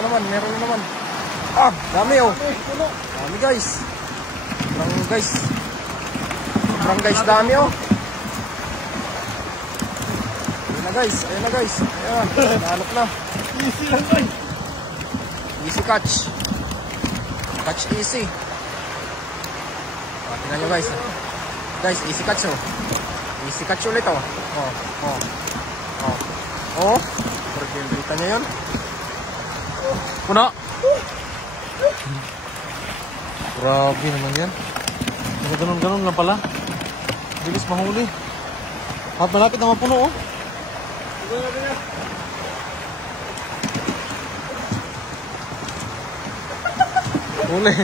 Meron na naman. Ah, dami oh. Dami guys. Sobrang guys, dami oh. Ayun na guys. Ayan, nahanap na. Easy lang guys. Easy catch. Catch easy. Ah, tingnan nyo guys. Guys, easy catch oh. Easy catch ulit oh. Oh. Kita nyo yun? Puno. Grabe naman yan. Ganun lang pala. Bilis mahuli. At malapit na mapuno oh. Huli.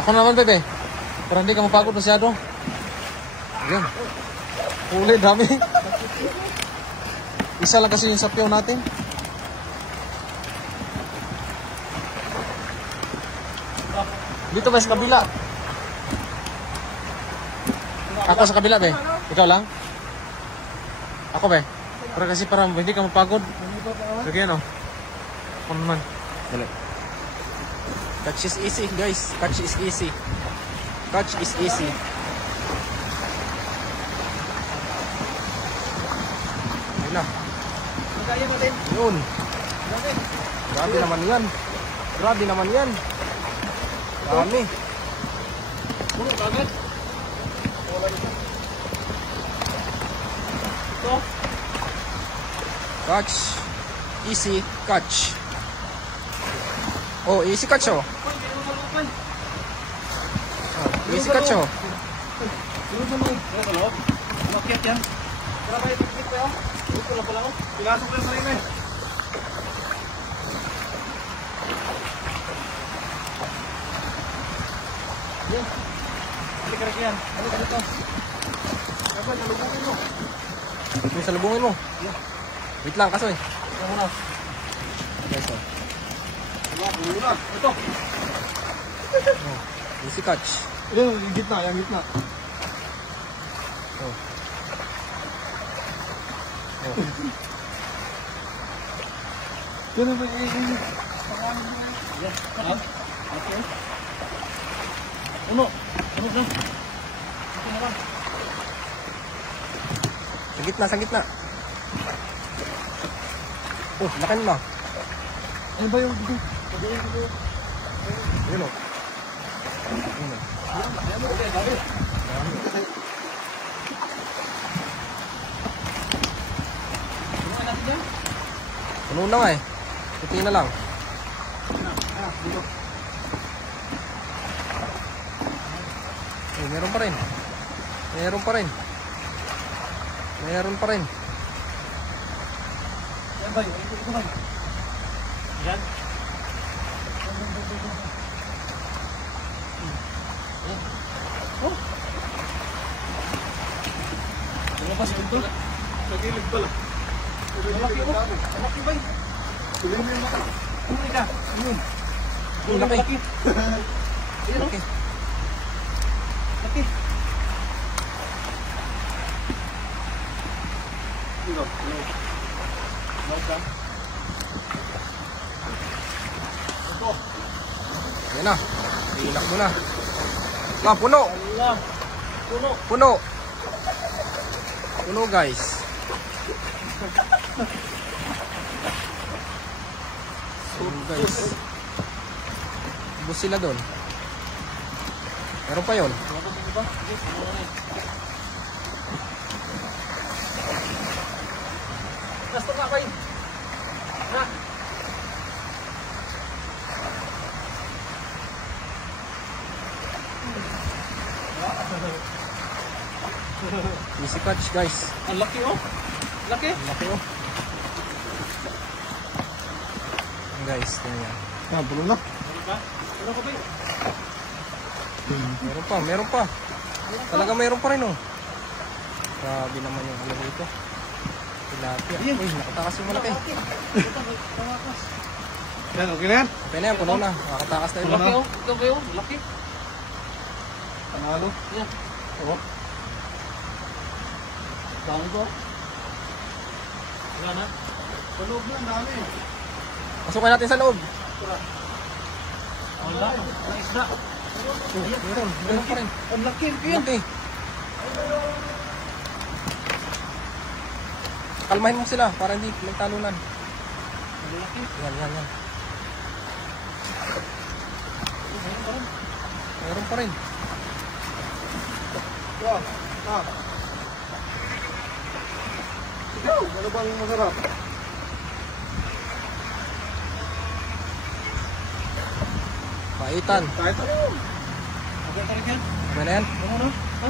Ako naman bebe. Para hindi ka mapagod masyado. Ayan. Huli, dami. Isa lang kasi yung sapyaw natin. Dito ba sa kabila? Ako sa kabila, be. Ikaw lang? Ako, be. Pero kasi parang hindi ka mapagod. Sige, no? Ako naman. Dali. Catch is easy, guys. Catch is easy. Catch is easy. Ayun na. Yun. Grabe naman yan. Dami. Puno kagad. Ito. Catch. Easy catch. Oh, easy catch oh. Easy catch oh. May salubungin mo. Wait lang kaso eh. Guys oh. Ito. Oh, easy catch. Yung gitna. Oh. Ganun ba yung... Ano na? Sa gitna. Oh, laki na. Ano ba yung dito? Yun oh. Puno na nga eh. Puti na lang. Eh, meron pa rin. Yan ba yun? Ito ba? Yan? Oh! Lumabas ito? Sa gilid pala. Malaki mo? Malaki ba yun? Tuloy mo yung mata. Tuloy ka. Yun. Laki. Ayan o. Laki. Ito. Ayan na. Ilak mo na. Ah, puno. Puno guys. So guys. Bus sila doon. Meron pa yun. Basta ka kayo. Ha? Easy catch guys. Ang laki oh. Laki. Guys, ganyan. Ah, bulong na. Ano ka ba? Meron pa. Talaga meron pa rin oh. Grabe naman yung ulo dito. Tilapia. Uy, nakatakas yung malaki. Yan, okay na yan? Okay na yan, puno na. Nakatakas na yun. Laki oh. Ito kayo, laki. Panalo. Yan. Oo. Dami ko. Wala na? Sa loob na, dami. Pasukan natin sa loob. Wala. Ang isda. Meron pa rin. Ang laki, Laki. Kalmahin mo sila para hindi magtalunan. Yan. Meron pa rin. Ano bang masarap? Paitan. Kahit ano yun. Okay ka rin yan? Okay na yan. Ano? Ha?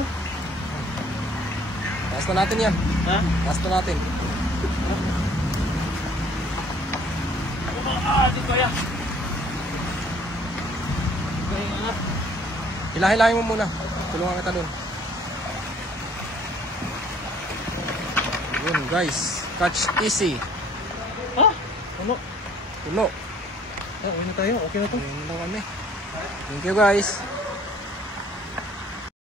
Taas na natin yan. Ha? Taas na natin. Dito yan. Hilahin mo muna. Tulungan kita dun. Yun guys. Catch easy. Ha? Ano? Puno. Okay na tayo. Okay na to. Ayun na kami. Thank you guys.